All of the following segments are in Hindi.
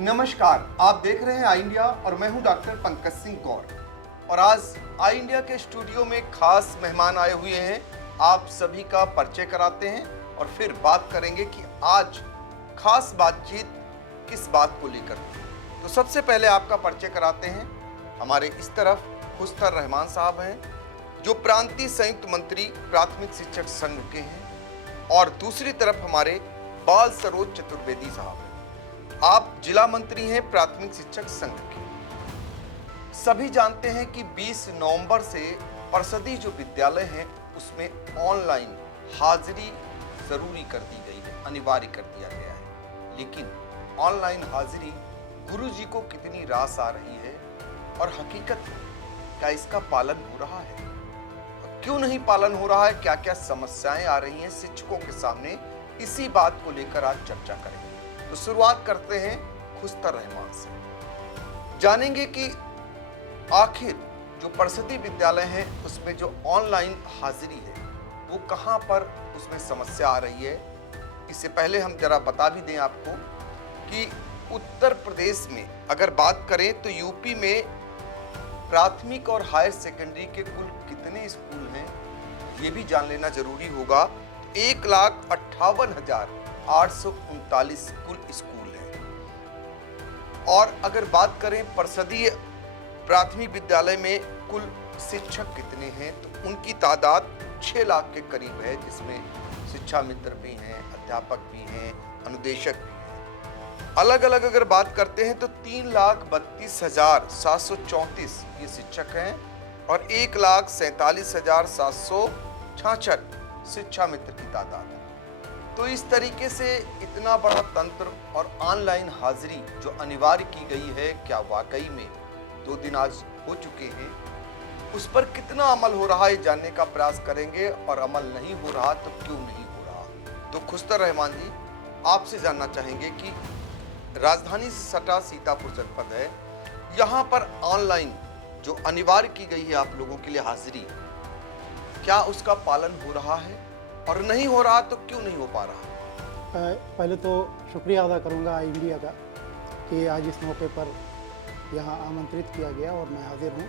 नमस्कार, आप देख रहे हैं आई इंडिया और मैं हूं डॉक्टर पंकज सिंह गौर। और आज आई इंडिया के स्टूडियो में खास मेहमान आए हुए हैं। आप सभी का परिचय कराते हैं और फिर बात करेंगे कि आज खास बातचीत किस बात को लेकर। तो सबसे पहले आपका परिचय कराते हैं। हमारे इस तरफ खुशतर रहमान साहब हैं, जो प्रांतीय संयुक्त मंत्री प्राथमिक शिक्षक संघ के हैं, और दूसरी तरफ हमारे बाल सरोज चतुर्वेदी साहब हैं। आप जिला मंत्री हैं प्राथमिक शिक्षक संघ के। सभी जानते हैं कि 20 नवंबर से परिषदीय जो विद्यालय हैं उसमें ऑनलाइन हाजिरी जरूरी कर दी गई है, अनिवार्य कर दिया गया है। लेकिन ऑनलाइन हाजिरी गुरुजी को कितनी रास आ रही है और हकीकत में क्या इसका पालन हो रहा है, क्यों नहीं पालन हो रहा है, क्या क्या समस्याएं आ रही हैं शिक्षकों के सामने, इसी बात को लेकर आज चर्चा करेंगे। तो शुरुआत करते हैं खुशतर रहमान से। जानेंगे कि आखिर जो परिषदीय विद्यालय है उसमें जो ऑनलाइन हाजिरी है वो कहां पर उसमें समस्या आ रही है। इससे पहले हम जरा बता भी दें आपको कि उत्तर प्रदेश में अगर बात करें तो यूपी में प्राथमिक और हायर सेकेंडरी के कुल कितने स्कूल हैं ये भी जान लेना जरूरी होगा। 1,58,839 कुल स्कूल हैं। और अगर बात करें परिषदीय प्राथमिक विद्यालय में कुल शिक्षक कितने हैं तो उनकी तादाद 6 लाख के करीब है, जिसमें शिक्षा मित्र भी हैं, अध्यापक भी हैं, अनुदेशक भी हैं। अलग अलग अगर बात करते हैं तो 3,32,734 ये शिक्षक हैं और 1,47,766 शिक्षा मित्र की तादाद है। तो इस तरीके से इतना बड़ा तंत्र और ऑनलाइन हाजिरी जो अनिवार्य की गई है, क्या वाकई में 2 दिन आज हो चुके हैं, उस पर कितना अमल हो रहा है जानने का प्रयास करेंगे। और अमल नहीं हो रहा तो क्यों नहीं हो रहा। तो खुशतर रहमान जी, आपसे जानना चाहेंगे कि राजधानी से सटा सीतापुर जनपद है, यहाँ पर ऑनलाइन जो अनिवार्य की गई है आप लोगों के लिए हाजिरी, क्या उसका पालन हो रहा है, और नहीं हो रहा तो क्यों नहीं हो पा रहा। पहले तो शुक्रिया अदा करूंगा आई इंडिया का कि आज इस मौके पर यहाँ आमंत्रित किया गया और मैं हाजिर हूँ।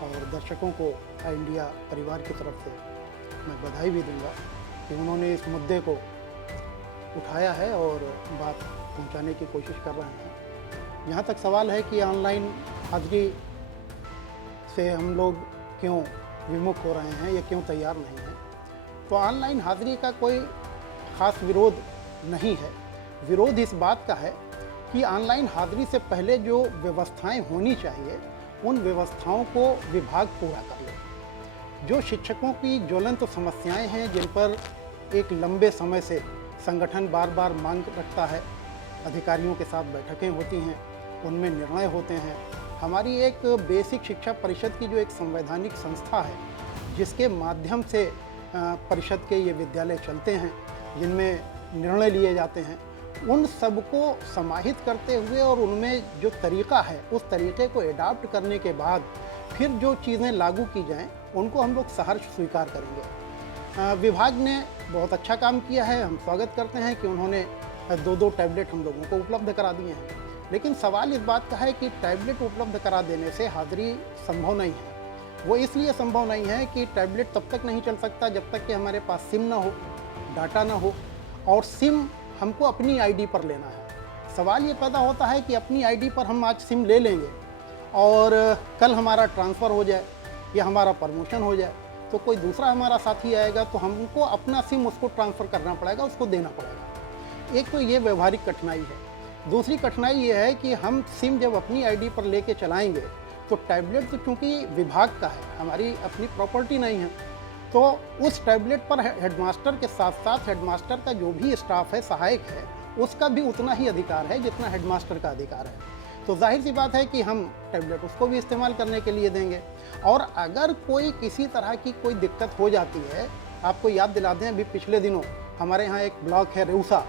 और दर्शकों को आई इंडिया परिवार की तरफ से मैं बधाई भी दूंगा कि उन्होंने इस मुद्दे को उठाया है और बात पहुँचाने की कोशिश कर रहे हैं। यहाँ तक सवाल है कि ऑनलाइन हाजिरी से हम लोग क्यों विमुख हो रहे हैं या क्यों तैयार नहीं हैं। तो ऑनलाइन हाजिरी का कोई ख़ास विरोध नहीं है। विरोध इस बात का है कि ऑनलाइन हाजिरी से पहले जो व्यवस्थाएं होनी चाहिए उन व्यवस्थाओं को विभाग पूरा कर ले। जो शिक्षकों की ज्वलंत समस्याएं हैं जिन पर एक लंबे समय से संगठन बार बार मांग रखता है, अधिकारियों के साथ बैठकें होती हैं, उनमें निर्णय होते हैं। हमारी एक बेसिक शिक्षा परिषद की जो एक संवैधानिक संस्था है जिसके माध्यम से परिषद के ये विद्यालय चलते हैं, जिनमें निर्णय लिए जाते हैं, उन सबको समाहित करते हुए और उनमें जो तरीका है उस तरीके को एडाप्ट करने के बाद फिर जो चीज़ें लागू की जाएं उनको हम लोग सहर्ष स्वीकार करेंगे। विभाग ने बहुत अच्छा काम किया है, हम स्वागत करते हैं कि उन्होंने 2-2 टैबलेट हम लोगों को उपलब्ध करा दिए हैं। लेकिन सवाल इस बात का है कि टैबलेट उपलब्ध करा देने से हाजिरी संभव नहीं है। वो इसलिए संभव नहीं है कि टैबलेट तब तक नहीं चल सकता जब तक कि हमारे पास सिम ना हो, डाटा ना हो, और सिम हमको अपनी आईडी पर लेना है। सवाल ये पैदा होता है कि अपनी आईडी पर हम आज सिम ले लेंगे और कल हमारा ट्रांसफ़र हो जाए या हमारा प्रमोशन हो जाए तो कोई दूसरा हमारा साथी आएगा तो हमको अपना सिम उसको ट्रांसफ़र करना पड़ेगा, उसको देना पड़ेगा। एक तो ये व्यवहारिक कठिनाई है। दूसरी कठिनाई ये है कि हम सिम जब अपनी आईडी पर लेके चलाएंगे तो टैबलेट तो चूँकि विभाग का है, हमारी अपनी प्रॉपर्टी नहीं है, तो उस टैबलेट पर हेडमास्टर के साथ साथ हेडमास्टर का जो भी स्टाफ है, सहायक है, उसका भी उतना ही अधिकार है जितना हेडमास्टर का अधिकार है। तो जाहिर सी बात है कि हम टैबलेट उसको भी इस्तेमाल करने के लिए देंगे। और अगर कोई किसी तरह की कोई दिक्कत हो जाती है, आपको याद दिला दें, अभी पिछले दिनों हमारे यहाँ एक ब्लॉक है रेउसा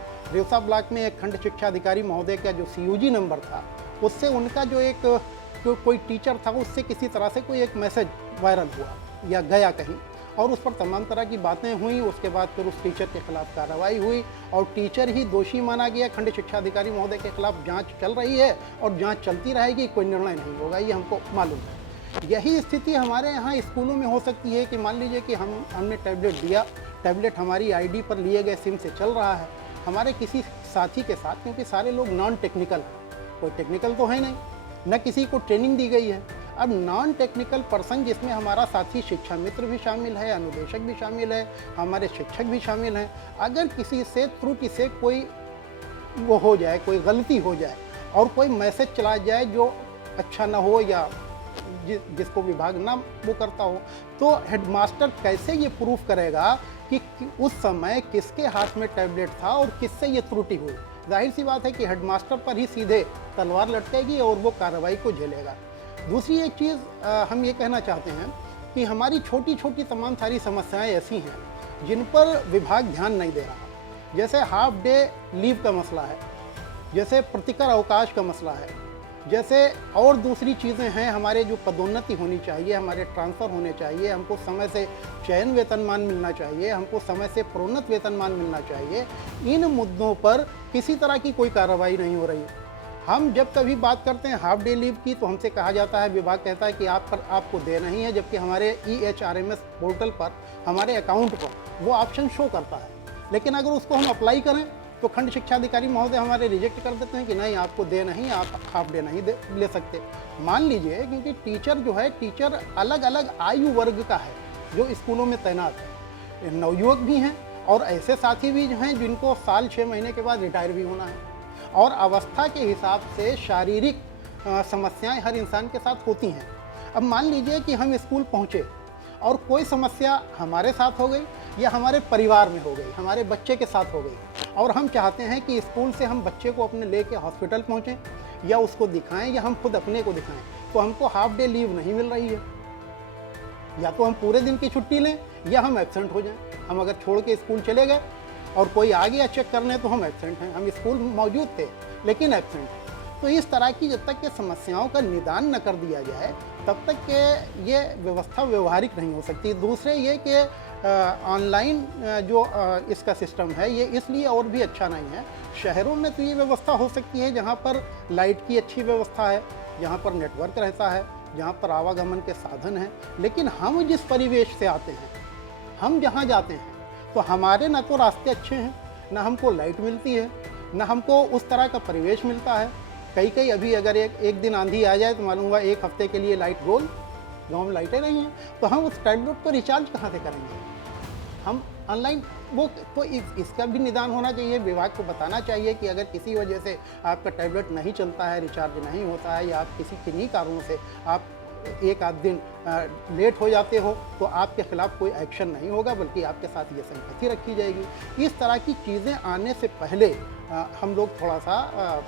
ब्लॉक में एक खंड शिक्षा अधिकारी महोदय का जो CUG नंबर था, उससे उनका जो एक कोई टीचर था उससे किसी तरह से कोई एक मैसेज वायरल हुआ या गया कहीं, और उस पर तमाम तरह की बातें हुई। उसके बाद फिर उस टीचर के खिलाफ कार्रवाई हुई और टीचर ही दोषी माना गया। खंड शिक्षा अधिकारी महोदय के खिलाफ जांच चल रही है और जांच चलती रहेगी, कोई निर्णय नहीं होगा, ये हमको मालूम है। यही स्थिति हमारे यहाँ स्कूलों में हो सकती है कि मान लीजिए कि हमने टैबलेट दिया, टैबलेट हमारी आईडी पर लिए गए सिम से चल रहा है, हमारे किसी साथी के साथ, क्योंकि सारे लोग नॉन टेक्निकल हैं, कोई टेक्निकल तो है नहीं, न किसी को ट्रेनिंग दी गई है। अब नॉन टेक्निकल पर्सन जिसमें हमारा साथी शिक्षा मित्र भी शामिल है, अनुदेशक भी शामिल है, हमारे शिक्षक भी शामिल हैं, अगर किसी से त्रुटि से कोई वो हो जाए, कोई गलती हो जाए और कोई मैसेज चला जाए जो अच्छा ना हो या जिसको विभाग ना वो करता हो, तो हेडमास्टर कैसे ये प्रूफ करेगा कि उस समय किसके हाथ में टैबलेट था और किससे ये त्रुटि हुई? जाहिर सी बात है कि हेडमास्टर पर ही सीधे तलवार लटकेगी और वो कार्रवाई को झेलेगा। दूसरी एक चीज़ हम ये कहना चाहते हैं कि हमारी छोटी छोटी तमाम सारी समस्याएं ऐसी हैं जिन पर विभाग ध्यान नहीं दे रहा। जैसे हाफ डे लीव का मसला है, जैसे प्रतिकर अवकाश का मसला है, जैसे और दूसरी चीज़ें हैं, हमारे जो पदोन्नति होनी चाहिए, हमारे ट्रांसफ़र होने चाहिए, हमको समय से चयन वेतनमान मिलना चाहिए, हमको समय से प्रोन्नत वेतनमान मिलना चाहिए। इन मुद्दों पर किसी तरह की कोई कार्रवाई नहीं हो रही। हम जब कभी बात करते हैं हाफ डे लीव की तो हमसे कहा जाता है, विभाग कहता है कि आपको देना ही है, जबकि हमारे EHRMS पोर्टल पर, हमारे अकाउंट पर वो ऑप्शन शो करता है। लेकिन अगर उसको हम अप्लाई करें तो खंड शिक्षा अधिकारी महोदय हमारे रिजेक्ट कर देते हैं कि नहीं, आपको दे नहीं, आप हाफ डे नहीं ले सकते। मान लीजिए, क्योंकि टीचर जो है, टीचर अलग अलग आयु वर्ग का है जो स्कूलों में तैनात है। नवयुवक भी हैं और ऐसे साथी भी हैं जिनको साल 6 महीने के बाद रिटायर भी होना है, और अवस्था के हिसाब से शारीरिक समस्याएं हर इंसान के साथ होती हैं। अब मान लीजिए कि हम स्कूल पहुँचे और कोई समस्या हमारे साथ हो गई या हमारे परिवार में हो गई, हमारे बच्चे के साथ हो गई, और हम चाहते हैं कि स्कूल से हम बच्चे को अपने लेके हॉस्पिटल पहुँचें या उसको दिखाएं या हम खुद अपने को दिखाएं, तो हमको हाफ डे लीव नहीं मिल रही है। या तो हम पूरे दिन की छुट्टी लें या हम एब्सेंट हो जाएं। हम अगर छोड़ के स्कूल चले गए और कोई आ गया चेक करने तो हम एब्सेंट हैं, हम स्कूल मौजूद थे लेकिन एब्सेंट। तो इस तरह की जब तक के समस्याओं का निदान न कर दिया जाए तब तक के ये व्यवस्था व्यवहारिक नहीं हो सकती। दूसरे ये कि ऑनलाइन जो इसका सिस्टम है ये इसलिए और भी अच्छा नहीं है। शहरों में तो ये व्यवस्था हो सकती है जहाँ पर लाइट की अच्छी व्यवस्था है, जहाँ पर नेटवर्क रहता है, जहाँ पर आवागमन के साधन हैं, लेकिन हम जिस परिवेश से आते हैं, हम जहाँ जाते हैं, तो हमारे ना तो रास्ते अच्छे हैं, ना हमको लाइट मिलती है, ना हमको उस तरह का परिवेश मिलता है। कई अभी अगर एक दिन आंधी आ जाए तो मालूम हुआ 1 हफ्ते के लिए लाइट गोल, गाँव में लाइटें नहीं हैं, तो हम उस टैबलेट को रिचार्ज कहाँ से करेंगे? हम ऑनलाइन वो तो इसका भी निदान होना चाहिए। विभाग को बताना चाहिए कि अगर किसी वजह से आपका टैबलेट नहीं चलता है, रिचार्ज नहीं होता है, या आप किन्हीं कारणों से आप 1 आध दिन लेट हो जाते हो, तो आपके खिलाफ कोई एक्शन नहीं होगा, बल्कि आपके साथ ये संपत्ति रखी जाएगी। इस तरह की चीज़ें आने से पहले हम लोग थोड़ा सा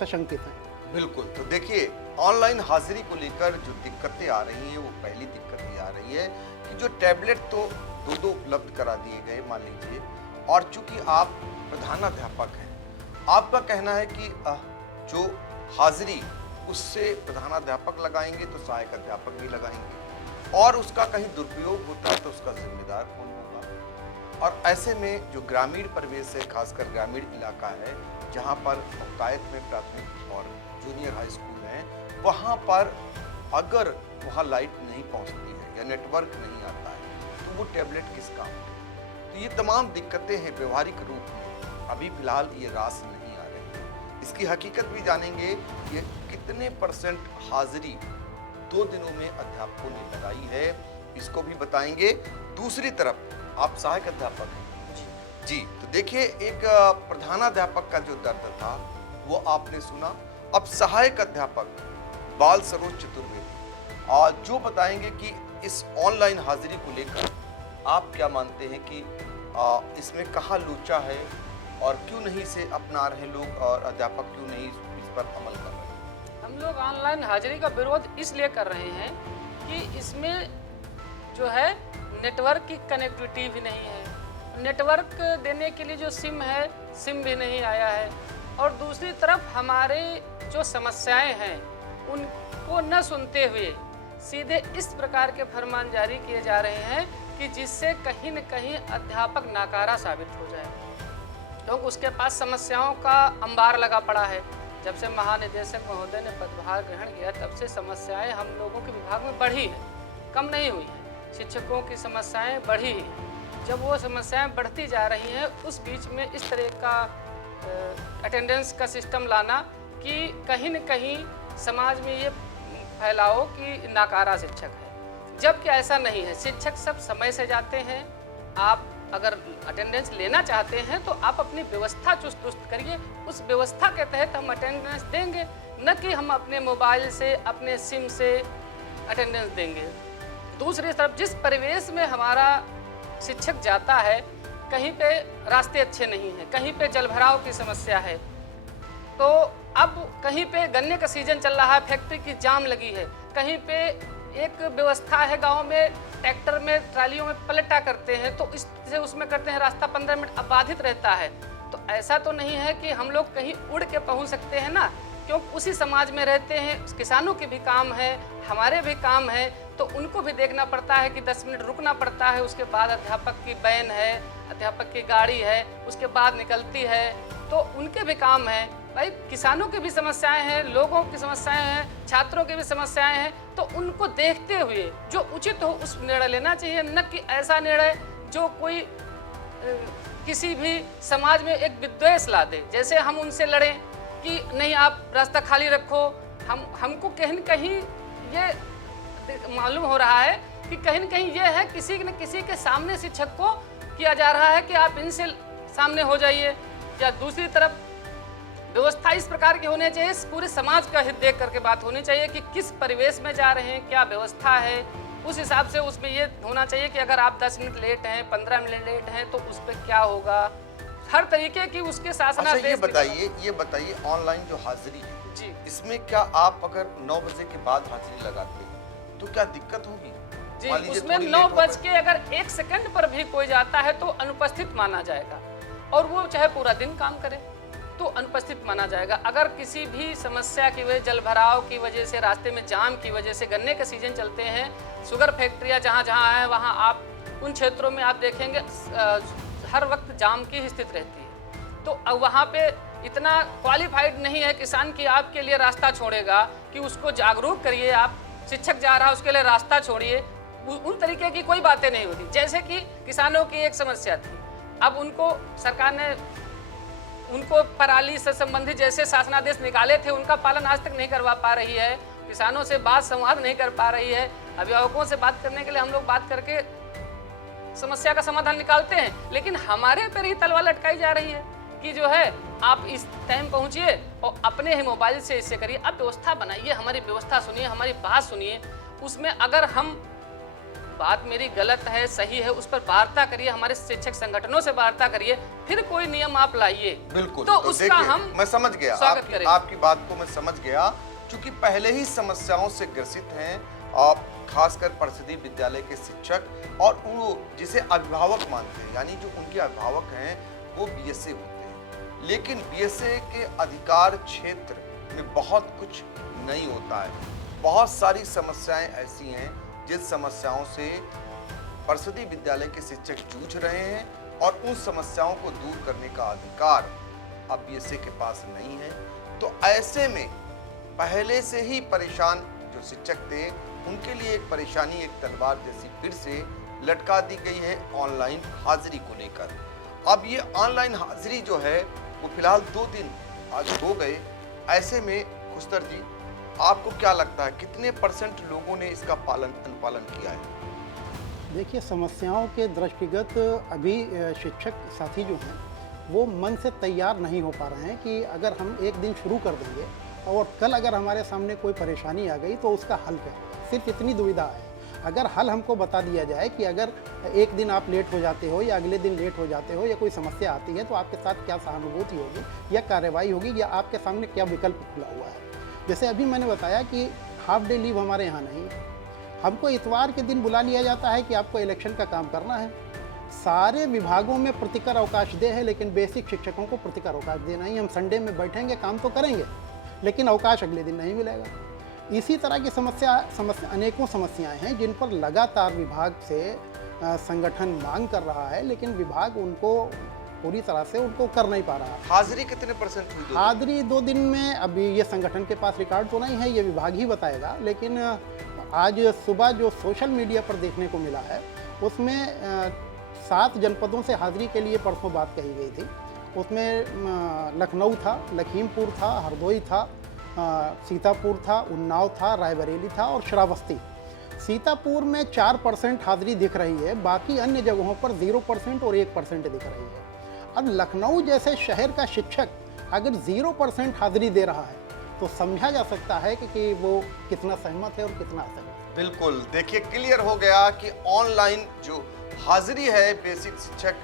सशंकित हैं। बिल्कुल। तो देखिए, ऑनलाइन हाजिरी को लेकर जो दिक्कतें आ रही हैं, वो पहली दिक्कत ये आ रही है कि जो टैबलेट तो दो उपलब्ध करा दिए गए मान लीजिए, और चूंकि आप प्रधानाध्यापक हैं, आपका कहना है कि जो हाजिरी उससे प्रधानाध्यापक लगाएंगे तो सहायक अध्यापक भी लगाएंगे, और उसका कहीं दुरुपयोग होता है तो उसका जिम्मेदार कौन होगा? और ऐसे में जो ग्रामीण परिवेश है, खासकर ग्रामीण इलाका है जहाँ पर बहुतायत में प्राथमिक और जूनियर हाई स्कूल हैं, वहाँ पर अगर वहाँ लाइट नहीं पहुँचती है या नेटवर्क नहीं आता है तो वो टैबलेट किस काम के? तो ये तमाम दिक्कतें हैं व्यवहारिक रूप में, अभी फिलहाल ये रास नहीं आ रही है। इसकी हकीकत भी जानेंगे, ये कितने % हाजिरी 2 दिनों में अध्यापकों ने लगाई है, इसको भी बताएंगे। दूसरी तरफ आप सहायक अध्यापक हैं जी, तो देखिए, एक प्रधानाध्यापक का जो दर्द था वो आपने सुना। अब सहायक अध्यापक बाल सरोज चतुर्वेदी जो बताएंगे कि इस ऑनलाइन हाजिरी को लेकर आप क्या मानते हैं कि इसमें कहाँ लोचा है और क्यों नहीं इसे अपना रहे लोग, और अध्यापक क्यों नहीं इस पर अमल कर रहे हैं? हम लोग ऑनलाइन हाजिरी का विरोध इसलिए कर रहे हैं कि इसमें जो है नेटवर्क की कनेक्टिविटी भी नहीं है, नेटवर्क देने के लिए जो सिम है, सिम भी नहीं आया है, और दूसरी तरफ हमारे जो समस्याएं हैं उनको न सुनते हुए सीधे इस प्रकार के फरमान जारी किए जा रहे हैं कि जिससे कहीं न कहीं अध्यापक नाकारा साबित हो जाए, क्योंकि उसके पास समस्याओं का अंबार लगा पड़ा है। जब से महानिदेशक महोदय ने पदभार ग्रहण किया तब से समस्याएं हम लोगों के विभाग में बढ़ी है, कम नहीं हुई है। शिक्षकों की समस्याएं बढ़ी हैं। जब वो समस्याएं बढ़ती जा रही हैं, उस बीच में इस तरह का अटेंडेंस का सिस्टम लाना कि कहीं न कहीं समाज में ये फैलाओ कि नाकारा शिक्षक है, जबकि ऐसा नहीं है। शिक्षक सब समय से जाते हैं। आप अगर अटेंडेंस लेना चाहते हैं तो आप अपनी व्यवस्था चुस्त दुरुस्त करिए, उस व्यवस्था के तहत हम अटेंडेंस देंगे, न कि हम अपने मोबाइल से, अपने सिम से अटेंडेंस देंगे। दूसरी तरफ जिस परिवेश में हमारा शिक्षक जाता है, कहीं पे रास्ते अच्छे नहीं हैं, कहीं पे जलभराव की समस्या है, तो अब कहीं पे गन्ने का सीजन चल रहा है, फैक्ट्री की जाम लगी है, कहीं पे एक व्यवस्था है गांव में ट्रैक्टर में ट्रालियों में पलटा करते हैं, तो इससे उसमें करते हैं रास्ता 15 मिनट अबाधित रहता है। तो ऐसा तो नहीं है कि हम लोग कहीं उड़ के पहुंच सकते हैं ना, क्योंकि उसी समाज में रहते हैं। किसानों के भी काम है, हमारे भी काम है, तो उनको भी देखना पड़ता है कि 10 मिनट रुकना पड़ता है। उसके बाद अध्यापक की वैन है, अध्यापक की गाड़ी है, उसके बाद निकलती है, तो उनके भी काम है। भाई किसानों की भी समस्याएं हैं, लोगों की समस्याएं हैं, छात्रों की भी समस्याएं हैं, तो उनको देखते हुए जो उचित हो उस निर्णय लेना चाहिए, न कि ऐसा निर्णय जो कोई किसी भी समाज में एक विद्वेष ला दे। जैसे हम उनसे लड़ें कि नहीं आप रास्ता खाली रखो, हमको कहीं न कहीं ये मालूम हो रहा है कि कहीं न कहीं ये है किसी न किसी के सामने शिक्षक को किया जा रहा है कि आप इनसे सामने हो जाइए। या दूसरी तरफ व्यवस्था इस प्रकार की होनी चाहिए, पूरे समाज का हित देख करके बात होनी चाहिए कि किस परिवेश में जा रहे हैं, क्या व्यवस्था है, उस हिसाब से उसमें ये होना चाहिए कि अगर आप 10 मिनट लेट हैं, 15 मिनट लेट हैं, तो उस पर क्या होगा, हर तरीके की उसके शासनादेश। अच्छा ये बताइए ऑनलाइन जो हाजिरी है जी, इसमें क्या आप अगर 9 बजे के बाद हाजिरी लगाते हैं तो क्या दिक्कत होगी? जी, उसमें 9 बज के अगर 1 सेकंड पर भी कोई जाता है तो अनुपस्थित माना जाएगा, और वो चाहे पूरा दिन काम करे तो अनुपस्थित माना जाएगा। अगर किसी भी समस्या की वजह, जलभराव की वजह से, रास्ते में जाम की वजह से, गन्ने के सीजन चलते हैं, शुगर फैक्ट्रियाँ जहाँ जहाँ हैं वहाँ आप उन क्षेत्रों में आप देखेंगे हर वक्त जाम की ही स्थिति रहती है। तो अब वहाँ पे इतना क्वालिफाइड नहीं है किसान कि आपके लिए रास्ता छोड़ेगा, कि उसको जागरूक करिए, आप शिक्षक जा रहा है उसके लिए रास्ता छोड़िए, उन तरीके की कोई बातें नहीं होती। जैसे कि किसानों की एक समस्या थी, अब उनको सरकार ने उनको पराली से संबंधित जैसे शासनादेश निकाले थे, उनका पालन आज तक नहीं करवा पा रही है। किसानों से बात संवाद नहीं कर पा रही है। अभिभावकों से बात करने के लिए हम लोग बात करके समस्या का समाधान निकालते हैं, लेकिन हमारे पर ही तलवार लटकाई जा रही है कि जो है आप इस टाइम पहुंचिए और अपने ही मोबाइल से इससे करिए। अब व्यवस्था बनाइए, हमारी व्यवस्था सुनिए, हमारी बात सुनिए, उसमें अगर हम बात मेरी गलत है, सही है, उस पर वार्ता करिए, हमारे शिक्षक संगठनों से वार्ता करिए, फिर कोई नियम आप लाइए। बिल्कुल, तो उसका हम मैं समझ गया, आपकी बात को मैं समझ गया। चूंकि पहले ही समस्याओं से ग्रसित हैं आप, खासकर परिषदीय विद्यालय के शिक्षक, और वो जिसे अभिभावक मानते हैं, यानी जो उनके अभिभावक हैं वो बीएसए होते हैं, लेकिन बीएसए के अधिकार क्षेत्र में बहुत कुछ नहीं होता है। बहुत सारी समस्याएं ऐसी हैं जिन समस्याओं से परिषदीय विद्यालय के शिक्षक जूझ रहे हैं, और उन समस्याओं को दूर करने का अधिकार अब बीएसए के पास नहीं है। तो ऐसे में पहले से ही परेशान जो शिक्षक थे उनके लिए एक परेशानी, एक तलवार जैसी फिर से लटका दी गई है ऑनलाइन हाजिरी को लेकर। अब ये ऑनलाइन हाजिरी जो है वो फिलहाल 2 दिन आज हो गए। ऐसे में खुस्तर जी, आपको क्या लगता है कितने % लोगों ने इसका अनुपालन किया है? देखिए, समस्याओं के दृष्टिगत अभी शिक्षक साथी जो हैं वो मन से तैयार नहीं हो पा रहे हैं कि अगर हम एक दिन शुरू कर देंगे और कल अगर हमारे सामने कोई परेशानी आ गई तो उसका हल क्या होगा। सिर्फ इतनी दुविधा है। अगर हल हमको बता दिया जाए कि अगर एक दिन आप लेट हो जाते हो या अगले दिन लेट हो जाते हो या कोई समस्या आती है तो आपके साथ क्या सहानुभूति होगी या कार्रवाई होगी या आपके सामने क्या विकल्प खुला हुआ है। जैसे अभी मैंने बताया कि हाफ डे लीव हमारे यहाँ नहीं है, हमको इतवार के दिन बुला लिया जाता है कि आपको इलेक्शन का काम करना है। सारे विभागों में प्रतिकर अवकाश दे है, लेकिन बेसिक शिक्षकों को प्रतिकर अवकाश देना ही। हम संडे में बैठेंगे, काम तो करेंगे, लेकिन अवकाश अगले दिन नहीं मिलेगा। इसी तरह की समस्या अनेकों समस्याएं हैं जिन पर लगातार विभाग से संगठन मांग कर रहा है, लेकिन विभाग उनको पूरी तरह से उनको कर नहीं पा रहा। हाजिरी कितने % हुई? हाजिरी 2 दिन में, अभी ये संगठन के पास रिकॉर्ड तो नहीं है, ये विभाग ही बताएगा, लेकिन आज सुबह जो सोशल मीडिया पर देखने को मिला है उसमें 7 जनपदों से हाजिरी के लिए परसों बात कही गई थी। उसमें लखनऊ था, लखीमपुर था, हरदोई था, सीतापुर था, उन्नाव था, रायबरेली था और श्रावस्ती। सीतापुर में 4% हाजिरी दिख रही है, बाकी अन्य जगहों पर 0% और 1% दिख रही है। अब लखनऊ जैसे शहर का शिक्षक अगर 0% हाजिरी दे रहा है तो समझा जा सकता है कि वो कितना सहमत है और कितना असहमत। बिल्कुल, देखिए क्लियर हो गया कि ऑनलाइन जो हाजिरी है बेसिक शिक्षक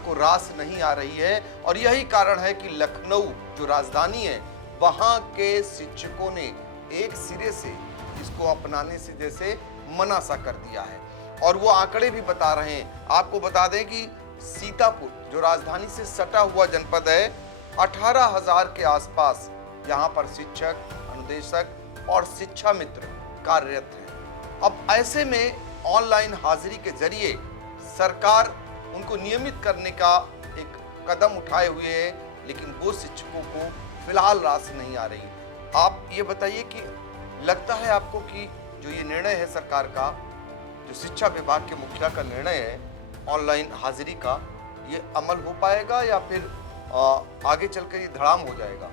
को रास नहीं आ रही है, और यही कारण है कि लखनऊ जो राजधानी है वहाँ के शिक्षकों ने एक सिरे से इसको अपनाने से जैसे मना सा कर दिया है। और वो आंकड़े भी बता रहे हैं। आपको बता दें कि सीतापुर जो राजधानी से सटा हुआ जनपद है, 18,000 के आसपास यहाँ पर शिक्षक, अनुदेशक और शिक्षा मित्र कार्यरत हैं। अब ऐसे में ऑनलाइन हाजिरी के जरिए सरकार उनको नियमित करने का एक कदम उठाए हुए है, लेकिन वो शिक्षकों को फिलहाल रास नहीं आ रही। आप ये बताइए कि लगता है आपको कि जो ये निर्णय है सरकार का, जो शिक्षा विभाग के मुखिया का निर्णय है ऑनलाइन हाजिरी का, ये अमल हो पाएगा या फिर आगे चलकर ये धड़ाम हो जाएगा?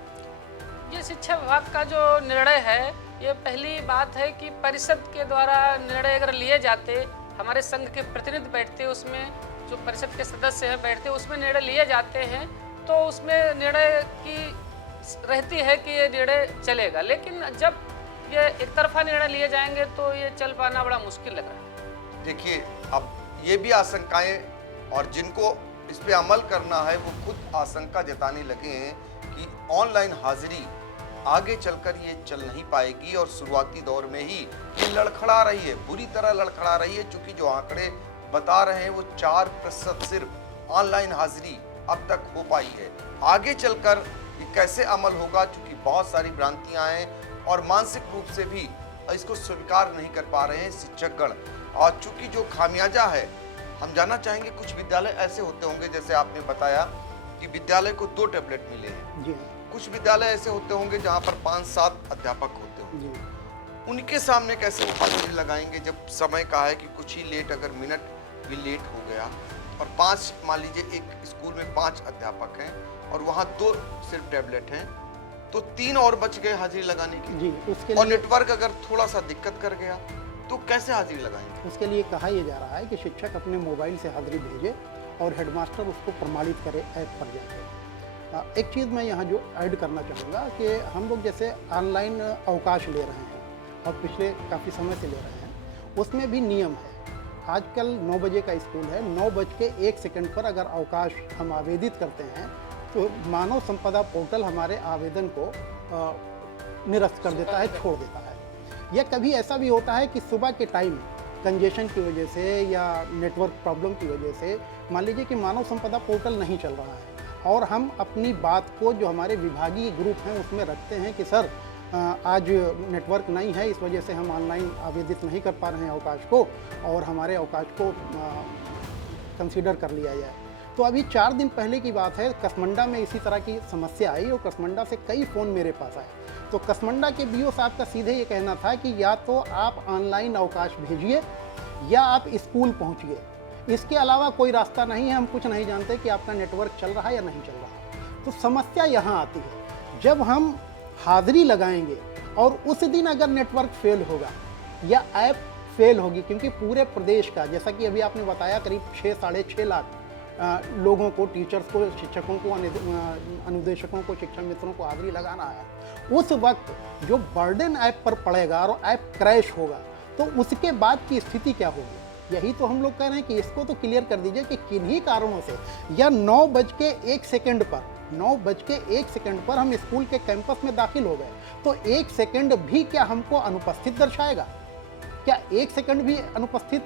ये शिक्षा विभाग का जो निर्णय है, ये पहली बात है कि परिषद के द्वारा निर्णय अगर लिए जाते, हमारे संघ के प्रतिनिधि बैठते, उसमें जो परिषद के सदस्य हैं बैठते, उसमें निर्णय लिए जाते हैं, तो उसमें निर्णय की रहती है कि ये निर्णय चलेगा। लेकिन जब ये एक तरफा निर्णय लिए जाएंगे तो ये चल पाना बड़ा मुश्किल लग रहा है। देखिए, अब ये भी आशंकाएं, और जिनको इस पे अमल करना है वो खुद आशंका जताने लगे हैं कि ऑनलाइन हाजिरी आगे चलकर ये चल नहीं पाएगी, और शुरुआती दौर में ही ये लड़खड़ा रही है, बुरी तरह लड़खड़ा रही है। चूंकि जो आंकड़े बता रहे हैं वो 4% सिर्फ ऑनलाइन हाजिरी अब तक हो पाई है। आगे चलकर ये कैसे अमल होगा, चूंकि बहुत सारी भ्रांतियां हैं और मानसिक रूप से भी इसको स्वीकार नहीं कर पा रहे हैं शिक्षकगण। और चूंकि जो खामियाजा है, हम जानना चाहेंगे, कुछ विद्यालय ऐसे होते होंगे जैसे आपने बताया कि विद्यालय को 2 टैबलेट मिले हैं, जी कुछ विद्यालय ऐसे होते होंगे जहाँ पर 5-7 अध्यापक होते होंगे, जी। उनके सामने कैसे वो हाजिरी लगाएंगे जब समय का है कि कुछ ही लेट, अगर मिनट भी लेट हो गया, और 5, मान लीजिए एक स्कूल में 5 अध्यापक हैं और वहाँ 2 सिर्फ टैबलेट हैं, तो 3 और बच गए हाजिरी लगाने की। जी, उसके और लिए नेटवर्क अगर थोड़ा सा दिक्कत कर गया तो कैसे हाजिरी लगाएंगे? उसके लिए कहा यह जा रहा है कि शिक्षक अपने मोबाइल से हाजिरी भेजे और हेडमास्टर उसको प्रमाणित करे ऐप पर जाकर। एक चीज़ मैं यहाँ जो ऐड करना चाहूँगा कि हम लोग जैसे ऑनलाइन अवकाश ले रहे हैं और पिछले काफ़ी समय से ले रहे हैं, उसमें भी नियम है। आजकल 9 बजे का स्कूल है, 9:01 पर अगर अवकाश हम आवेदित करते हैं तो मानव संपदा पोर्टल हमारे आवेदन को निरस्त कर देता है, छोड़ देता है। या कभी ऐसा भी होता है कि सुबह के टाइम कंजेशन की वजह से या नेटवर्क प्रॉब्लम की वजह से मान लीजिए कि मानव संपदा पोर्टल नहीं चल रहा है और हम अपनी बात को जो हमारे विभागीय ग्रुप हैं उसमें रखते हैं कि सर आज नेटवर्क नहीं है, इस वजह से हम ऑनलाइन आवेदित नहीं कर पा रहे हैं अवकाश को, और हमारे अवकाश को कंसीडर कर लिया जाए। तो अभी 4 दिन पहले की बात है, कसमंडा में इसी तरह की समस्या आई और कसमंडा से कई फ़ोन मेरे पास आए। तो कसमंडा के बीओ साहब का सीधे ये कहना था कि या तो आप ऑनलाइन अवकाश भेजिए या आप स्कूल पहुंचिए, इसके अलावा कोई रास्ता नहीं है, हम कुछ नहीं जानते कि आपका नेटवर्क चल रहा है या नहीं चल रहा। तो समस्या यहाँ आती है, जब हम हाजिरी लगाएंगे और उस दिन अगर नेटवर्क फेल होगा या ऐप फेल होगी, क्योंकि पूरे प्रदेश का, जैसा कि अभी आपने बताया, करीब 6-6.5 लाख लोगों को, टीचर्स को, शिक्षकों को, अनुदेशकों को, शिक्षा मित्रों को हाजिरी लगाना है, उस वक्त जो बर्डन ऐप पर पड़ेगा और ऐप क्रैश होगा तो उसके बाद की स्थिति क्या होगी। यही तो हम लोग कह रहे हैं कि इसको तो क्लियर कर दीजिए कि किन्हीं कारणों से या 9:01 पर 9:01 पर हम स्कूल के कैंपस में दाखिल हो गए तो 1 सेकंड भी क्या हमको अनुपस्थित दर्शाएगा? क्या 1 सेकंड भी अनुपस्थित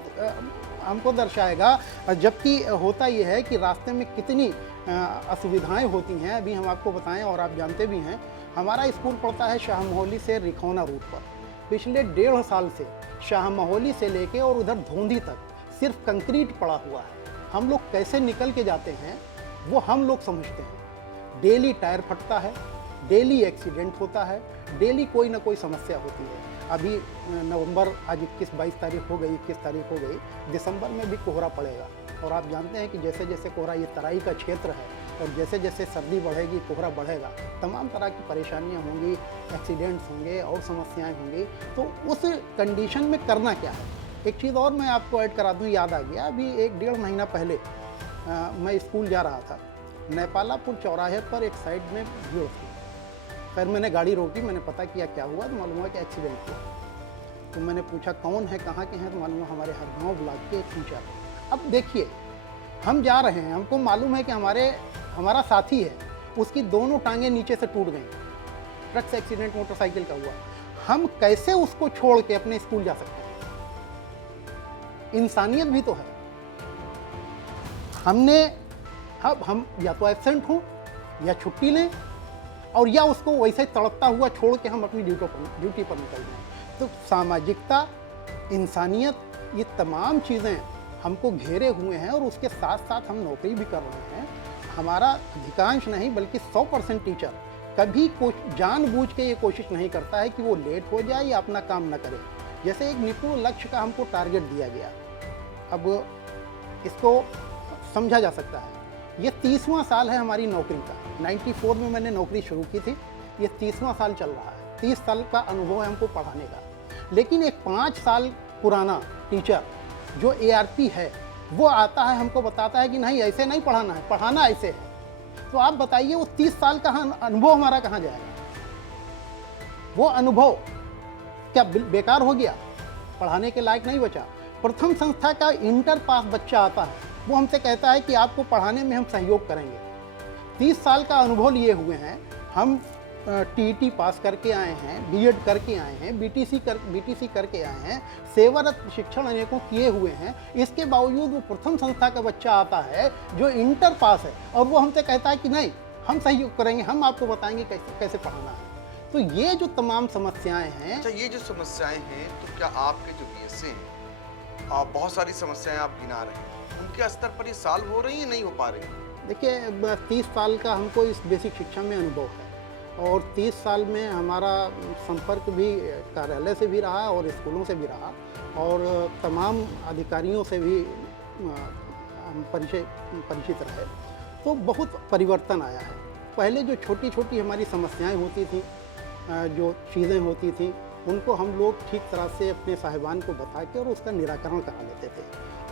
हमको दर्शाएगा? जबकि होता यह है कि रास्ते में कितनी असुविधाएं होती हैं। अभी हम आपको बताएं और आप जानते भी हैं, हमारा स्कूल पड़ता है शाहमोहली से रिखौना रूट पर। पिछले 1.5 साल से शाहमोहली से लेके और उधर धोंधी तक सिर्फ कंक्रीट पड़ा हुआ है। हम लोग कैसे निकल के जाते हैं वो हम लोग समझते हैं। डेली टायर फटता है, डेली एक्सीडेंट होता है, डेली कोई ना कोई समस्या होती है। अभी नवंबर, आज 21-22 तारीख हो गई, 21 तारीख हो गई, दिसंबर में भी कोहरा पड़ेगा। और आप जानते हैं कि जैसे जैसे कोहरा, ये तराई का क्षेत्र है, और जैसे जैसे सर्दी बढ़ेगी, कोहरा बढ़ेगा, तमाम तरह की परेशानियां होंगी, एक्सीडेंट्स होंगे और समस्याएं होंगी। तो उस कंडीशन में करना क्या है? एक चीज़ और मैं आपको ऐड करा दूँ, याद आ गया, अभी 1-1.5 महीना पहले मैं स्कूल जा रहा था। नेपालापुर चौराहे पर एक साइड में भीड़ थी। खैर मैंने गाड़ी रोकी, मैंने पता किया क्या हुआ, तो मालूम हुआ कि एक्सीडेंट हुआ। तो मैंने पूछा कौन है, कहाँ के हैं, तो मालूम हुआ हमारे हरगांव ब्लॉक के एक टीचर। अब देखिए, हम जा रहे हैं, हमको मालूम है कि हमारा साथी है, उसकी दोनों टांगें नीचे से टूट गई, ट्रक से एक्सीडेंट मोटरसाइकिल का हुआ। हम कैसे उसको छोड़ के अपने स्कूल जा सकते हैं? इंसानियत भी तो है। हम या तो एब्सेंट हों या छुट्टी लें, और या उसको वैसे ही तड़पता हुआ छोड़ के हम अपनी ड्यूटी पर निकल जाएं। तो सामाजिकता, इंसानियत, ये तमाम चीज़ें हमको घेरे हुए हैं, और उसके साथ साथ हम नौकरी भी कर रहे हैं। हमारा अधिकांश नहीं बल्कि 100% टीचर कभी जानबूझ के ये कोशिश नहीं करता है कि वो लेट हो जाए या अपना काम न करे। जैसे एक निपुण लक्ष्य का हमको टारगेट दिया गया, अब इसको समझा जा सकता है। ये 30वां साल है हमारी नौकरी का। 94 में मैंने नौकरी शुरू की थी, ये 30वां साल चल रहा है। 30 साल का अनुभव है हमको पढ़ाने का। लेकिन एक 5 साल पुराना टीचर जो ARP है, वो आता है, हमको बताता है कि नहीं ऐसे नहीं पढ़ाना है, पढ़ाना ऐसे है। तो आप बताइए वो 30 साल का अनुभव हमारा कहाँ जाएगा? वो अनुभव क्या बेकार हो गया? पढ़ाने के लायक नहीं बचा। प्रथम संस्था का इंटर पास बच्चा आता है, वो हमसे कहता है कि आपको पढ़ाने में हम सहयोग करेंगे। 30 साल का अनुभव लिए हुए हैं हम, TET पास करके आए हैं, B.Ed करके आए हैं, BTC करके आए हैं, सेवारत शिक्षण अनेकों किए हुए हैं। इसके बावजूद वो प्रथम संस्था का बच्चा आता है जो इंटर पास है, और वो हमसे कहता है कि नहीं हम सहयोग करेंगे, हम आपको बताएंगे कैसे पढ़ाना है। तो ये जो तमाम समस्याएं हैं। अच्छा, ये जो समस्याएं हैं, तो क्या आपके जो BSc हैं, आप बहुत सारी समस्याएं आप गिना रहे हैं, उनके स्तर पर ये सॉल्व हो रही है, नहीं हो पा रही? देखिए, 30 साल का हमको इस बेसिक शिक्षा में अनुभव है, और 30 साल में हमारा संपर्क भी कार्यालय से भी रहा और स्कूलों से भी रहा, और तमाम अधिकारियों से भी हम परिचित रहे। तो बहुत परिवर्तन आया है। पहले जो छोटी छोटी हमारी समस्याएं होती थी, जो चीज़ें होती थी, उनको हम लोग ठीक तरह से अपने साहिबान को बता के और उसका निराकरण करा लेते थे।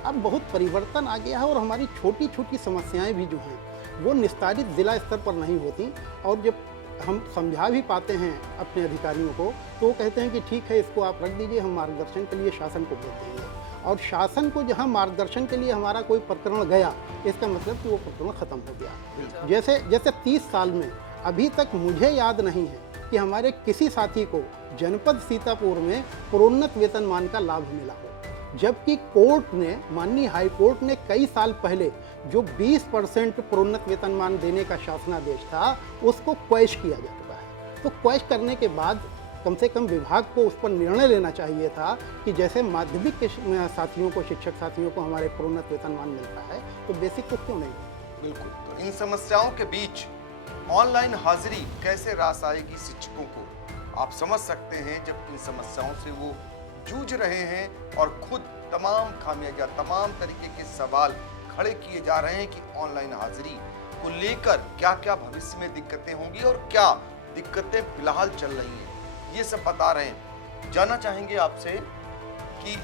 अब बहुत परिवर्तन आ गया है, और हमारी छोटी छोटी समस्याएं भी जो हैं वो निस्तारित ज़िला स्तर पर नहीं होती, और जब हम समझा भी पाते हैं अपने अधिकारियों को, तो वो कहते हैं कि ठीक है, इसको आप रख दीजिए, हम मार्गदर्शन के लिए शासन को भेज देंगे। और शासन को जहाँ मार्गदर्शन के लिए हमारा कोई प्रकरण गया, इसका मतलब कि वो प्रकरण ख़त्म हो गया। जैसे 30 साल में अभी तक मुझे याद नहीं है कि हमारे किसी साथी को जनपद सीतापुर में प्रोन्नत वेतनमान का लाभ मिला हो, जबकि कोर्ट ने, माननीय हाई कोर्ट ने कई साल पहले जो 20% प्रोन्नत वेतनमान देने का शासनादेश था, उसको क्वैश किया जा चुका है। तो क्वैश करने के बाद कम से कम विभाग को उस पर निर्णय लेना चाहिए था कि जैसे माध्यमिक के साथियों को, शिक्षक साथियों को हमारे प्रोन्नत वेतनमान मिलता है, तो बेसिक को क्यों नहीं? बिल्कुल। तो इन समस्याओं के बीच ऑनलाइन हाजिरी कैसे रास आएगी शिक्षकों को, आप समझ सकते हैं जब इन समस्याओं से वो जूझ रहे हैं और खुद तमाम खामियाजा, तमाम तरीके के सवाल खड़े किए जा रहे हैं कि ऑनलाइन हाजिरी को लेकर क्या क्या भविष्य में दिक्कतें होंगी और क्या दिक्कतें फिलहाल चल रही हैं, ये सब बता रहे हैं। जानना चाहेंगे आपसे कि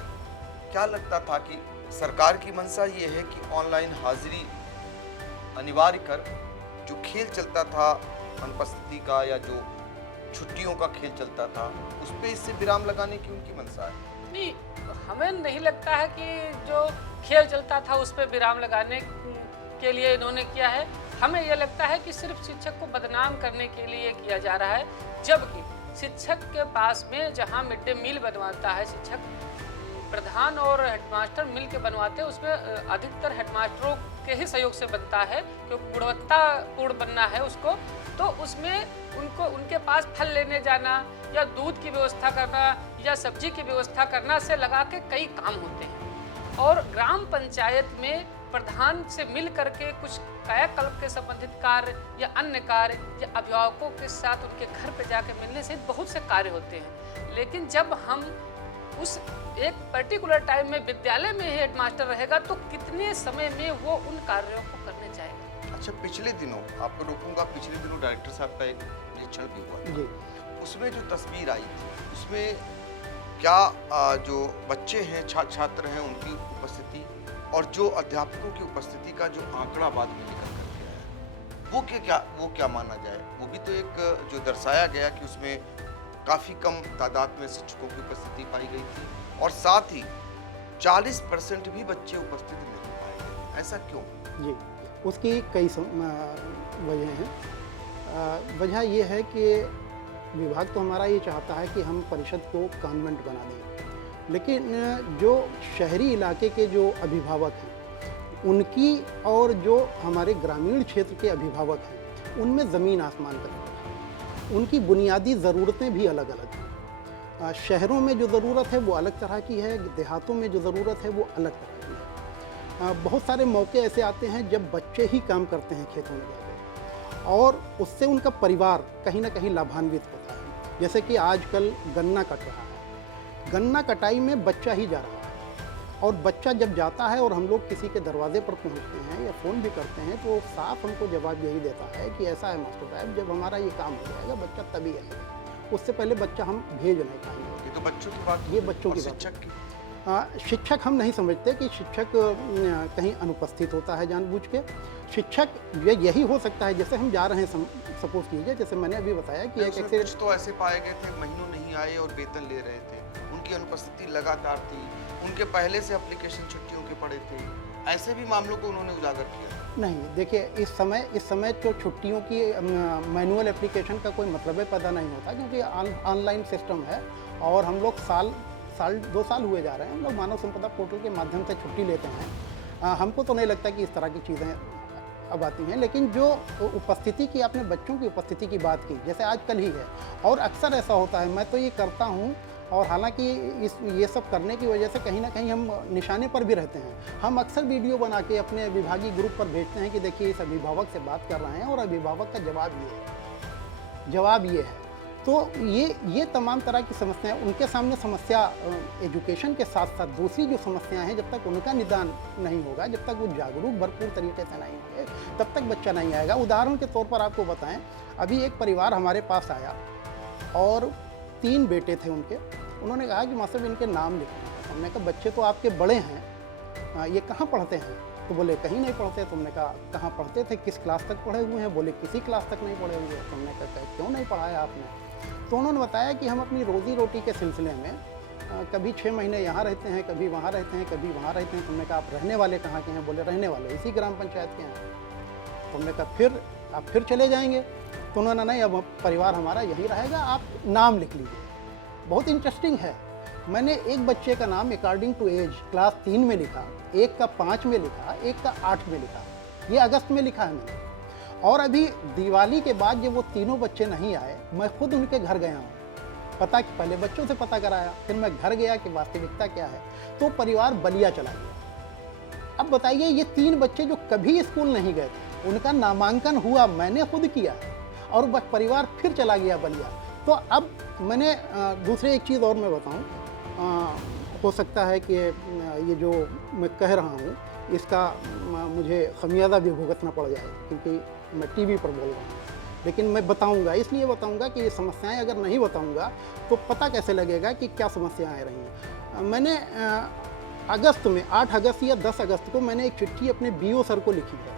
क्या लगता था कि सरकार की मंशा ये है कि ऑनलाइन हाजिरी अनिवार्य कर, जो खेल चलता था अनुपस्थिति का या जो छुट्टियों का खेल चलता था, उस पे इससे विराम लगाने की उनकी मंशा है? नहीं, हमें नहीं लगता है कि जो खेल चलता था उस पर विराम लगाने के लिए इन्होंने किया है। हमें यह लगता है कि सिर्फ शिक्षक को बदनाम करने के लिए किया जा रहा है, जबकि शिक्षक के पास में जहां मिड डे मील बनवाता है शिक्षक, प्रधान और हेडमास्टर मिल के बनवाते हैं, उसमें अधिकतर हेडमास्टरों के ही सहयोग से बनता है, क्योंकि गुणवत्तापूर्ण बनना है उसको। तो उसमें उनको उनके पास फल लेने जाना या दूध की व्यवस्था करना या सब्जी की व्यवस्था करना से लगा के कई काम होते हैं। और ग्राम पंचायत में प्रधान से मिल करके कुछ कायाकल्प के संबंधित कार्य या अन्य कार्य या अभिभावकों के साथ उनके घर पे जाकर मिलने से बहुत से कार्य होते हैं। लेकिन जब हम उस एक पर्टिकुलर टाइम में विद्यालय में हेडमास्टर रहेगा तो कितने समय में वो उन कार्यों को करने जाएगा। अच्छा, पिछले दिनों आपको रोकूंगा, पिछले दिनों डायरेक्टर साहब का एक निरीक्षण भी हुआ जी। उसमें जो तस्वीर आई थी उसमें क्या जो बच्चे हैं, छात्र छात्र हैं, उनकी उपस्थिति और जो अध्यापकों की उपस्थिति का जो आंकड़ा बाद में निकल करके आया, वो क्या माना जाए? वो भी तो एक जो दर्शाया गया कि उसमें काफ़ी कम तादाद में शिक्षकों की उपस्थिति पाई गई थी और साथ ही 40% भी बच्चे उपस्थित नहीं पाए गए। ऐसा क्यों? जी, उसकी कई वजह हैं। वजह ये है कि विभाग तो हमारा ये चाहता है कि हम परिषद को कॉन्वेंट बना दें, लेकिन जो शहरी इलाके के जो अभिभावक हैं उनकी और जो हमारे ग्रामीण क्षेत्र के अभिभावक हैं उनमें ज़मीन आसमान का फर्क है। उनकी बुनियादी ज़रूरतें भी अलग अलग हैं। शहरों में जो ज़रूरत है वो अलग तरह की है, देहातों में जो ज़रूरत है वो अलग तरह की है। बहुत सारे मौके ऐसे आते हैं जब बच्चे ही काम करते हैं खेतों में जाकर और उससे उनका परिवार कहीं ना कहीं लाभान्वित होता है। जैसे कि आजकल गन्ना कट रहा है, गन्ना कटाई में बच्चा ही जा रहा है और बच्चा जब जाता है और हम लोग किसी के दरवाजे पर पहुंचते हैं या फ़ोन भी करते हैं तो साफ हमको जवाब यही देता है कि ऐसा है मास्टर साहब, जब हमारा ये काम हो जाएगा बच्चा तभी आएगा, उससे पहले बच्चा हम भेज नहीं पाएंगे। ये तो बच्चों की बात, ये बच्चों की शिक्षक की शिक्षक हम नहीं समझते कि शिक्षक कहीं अनुपस्थित होता है जानबूझ के। शिक्षक यही हो सकता है, जैसे हम जा रहे हैं सपोज कीजिए, जैसे मैंने अभी बताया कि एक कुछ तो ऐसे पाए गए थे महीनों नहीं आए और वेतन ले रहे थे, उनकी अनुपस्थिति लगातार थी, उनके पहले से एप्लीकेशन छुट्टियों के पड़े थे, ऐसे भी मामलों को उन्होंने उजागर किया। नहीं, देखिए इस समय तो छुट्टियों की मैनुअल एप्लीकेशन का कोई मतलब पैदा नहीं होता, क्योंकि ऑनलाइन सिस्टम है और हम लोग साल 2 साल हुए जा रहे हैं हम लोग मानव संपदा पोर्टल के माध्यम से छुट्टी लेते हैं। हमको तो नहीं लगता कि इस तरह की चीज़ें अब आती हैं, लेकिन जो उपस्थिति की, आपने बच्चों की उपस्थिति की बात की, जैसे आजकल ही है और अक्सर ऐसा होता है, मैं तो ये करता हूँ और हालांकि ये सब करने की वजह से कहीं ना कहीं हम निशाने पर भी रहते हैं। हम अक्सर वीडियो बना के अपने विभागीय ग्रुप पर भेजते हैं कि देखिए इस अभिभावक से बात कर रहे हैं और अभिभावक का जवाब ये है। तो ये तमाम तरह की समस्याएं, उनके सामने समस्या एजुकेशन के साथ साथ दूसरी जो समस्याएं हैं, जब तक उनका निदान नहीं होगा, जब तक वो जागरूक भरपूर तरीके से नहीं होंगे, तब तक बच्चा नहीं आएगा। उदाहरण के तौर पर आपको बताएं, अभी एक परिवार हमारे पास आया और 3 बेटे थे उनके। उन्होंने कहा कि मास्टर इनके नाम लिखना। हमने कहा बच्चे तो आपके बड़े हैं, ये कहाँ पढ़ते हैं? तो बोले कहीं नहीं पढ़ते। तुमने कहा कहाँ पढ़ते थे, किस क्लास तक पढ़े हुए हैं? बोले किसी क्लास तक नहीं पढ़े हुए। तुमने कहा क्यों नहीं पढ़ाया आपने? तो उन्होंने बताया कि हम अपनी रोज़ी रोटी के सिलसिले में कभी 6 महीने यहाँ रहते हैं, कभी वहाँ रहते हैं, कभी वहाँ रहते हैं। तुमने कहा आप रहने वाले कहाँ के हैं? बोले रहने वाले इसी ग्राम पंचायत के हैं। तुमने कहा फिर आप फिर चले जाएंगे? तो उन्होंने नहीं, अब परिवार हमारा यहीं रहेगा, आप नाम लिख लीजिए। बहुत इंटरेस्टिंग है, मैंने एक बच्चे का नाम अकॉर्डिंग टू एज क्लास 3 में लिखा, एक का 5 में लिखा, एक का 8 में लिखा। ये अगस्त में लिखा है मैंने। और अभी दिवाली के बाद जब वो तीनों बच्चे नहीं आए, मैं खुद उनके घर गया हूँ, पहले बच्चों से पता कराया, फिर मैं घर गया कि वास्तविकता क्या है। तो परिवार बलिया चला गया। अब बताइए, ये 3 बच्चे जो कभी स्कूल नहीं गए थे, उनका नामांकन हुआ, मैंने खुद किया, और परिवार फिर चला गया बलिया। तो अब मैंने दूसरी एक चीज़ और मैं बताऊँ, हो सकता है कि ये जो मैं कह रहा हूँ इसका मुझे खमियाजा भी भुगतना पड़ जाए, क्योंकि मैं टीवी पर बोल रहा हूँ, लेकिन मैं बताऊँगा, इसलिए बताऊँगा कि ये समस्याएं अगर नहीं बताऊँगा तो पता कैसे लगेगा कि क्या समस्याएं आ रही हैं। मैंने अगस्त में 8 अगस्त या 10 अगस्त को मैंने एक चिट्ठी अपने BO सर को लिखी है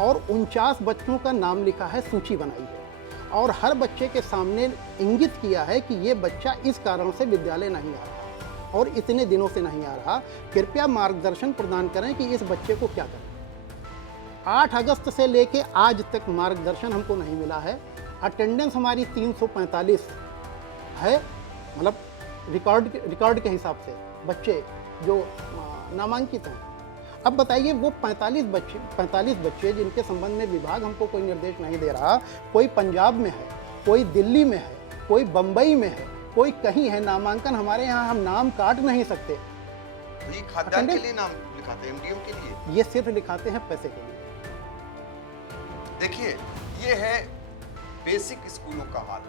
और 49 बच्चों का नाम लिखा है, सूची बनाई है और हर बच्चे के सामने इंगित किया है कि ये बच्चा इस कारण से विद्यालय नहीं आ रहा और इतने दिनों से नहीं आ रहा, कृपया मार्गदर्शन प्रदान करें कि इस बच्चे को क्या करें। 8 अगस्त से लेके आज तक मार्गदर्शन हमको नहीं मिला है। अटेंडेंस हमारी 345 है, मतलब रिकॉर्ड के हिसाब से बच्चे जो नामांकित हैं। अब बताइए, वो 45 बच्चे जिनके संबंध में विभाग हमको कोई निर्देश नहीं दे रहा, कोई पंजाब में है, कोई दिल्ली में है, कोई बम्बई में है, कोई कहीं है, नामांकन हमारे यहाँ हम नाम काट नहीं सकते। तो ये खाद्यान्न के लिए नाम लिखाते हैं, एमडीएम के लिए? ये सिर्फ लिखाते हैं पैसे के लिए। देखिए, ये है बेसिक स्कूलों का हाल।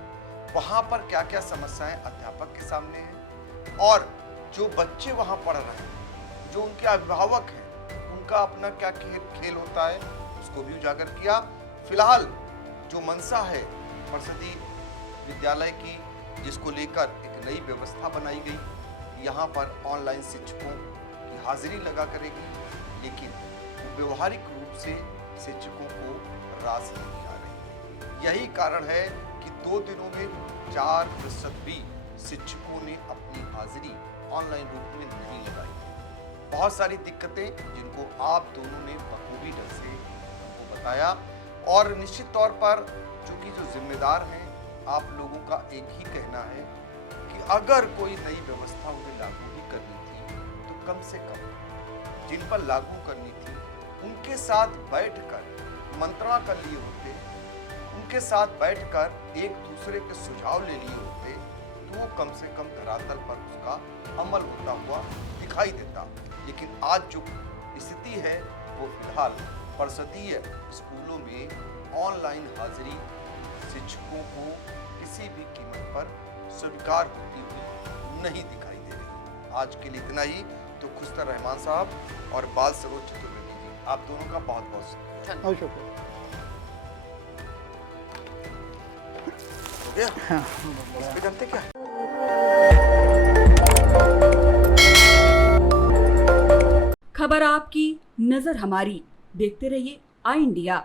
वहां पर क्या क्या समस्याएं अध्यापक के सामने हैं और जो बच्चे वहां पढ़ रहे हैं, जो उनके अभिभावक हैं, उनका अपना क्या खेल होता है, उसको भी उजागर किया। फिलहाल जो मंशा है परिषदीय विद्यालय की, जिसको लेकर एक नई व्यवस्था बनाई गई, यहाँ पर ऑनलाइन शिक्षकों की हाजिरी लगा करेगी, लेकिन व्यवहारिक रूप से शिक्षकों को राशि नहीं आ रही। यही कारण है कि 2 दिनों में 4% भी शिक्षकों ने अपनी हाजिरी ऑनलाइन रूप में नहीं लगाई। बहुत सारी दिक्कतें जिनको आप दोनों ने बखूबी ढंग से हमको बताया, और निश्चित तौर पर चूंकि जो जिम्मेदार हैं आप लोगों का एक ही कहना है कि अगर कोई नई व्यवस्था उन्हें लागू भी करनी थी तो कम से कम जिन पर लागू करनी थी उनके साथ बैठकर मंत्रणा कर लिए होते, उनके साथ बैठकर एक दूसरे के सुझाव ले लिए होते, तो वो कम से कम धरातल पर उसका अमल होता हुआ दिखाई देता। लेकिन आज जो स्थिति है वो फिलहाल परिषदीय स्कूलों में ऑनलाइन हाजिरी शिक्षकों को किसी भी कीमत पर स्वीकार होती हुई नहीं दिखाई दे रही। आज के लिए इतना ही। तो खुशतर रहमान साहब और बाल सरोज चतुर्वेदी जी, आप दोनों का बहुत बहुत शुक्रिया। बहुत शुक्रिया। हो गया? इस पे करते क्या? खबर आपकी, नजर हमारी। देखते रहिए आई इंडिया।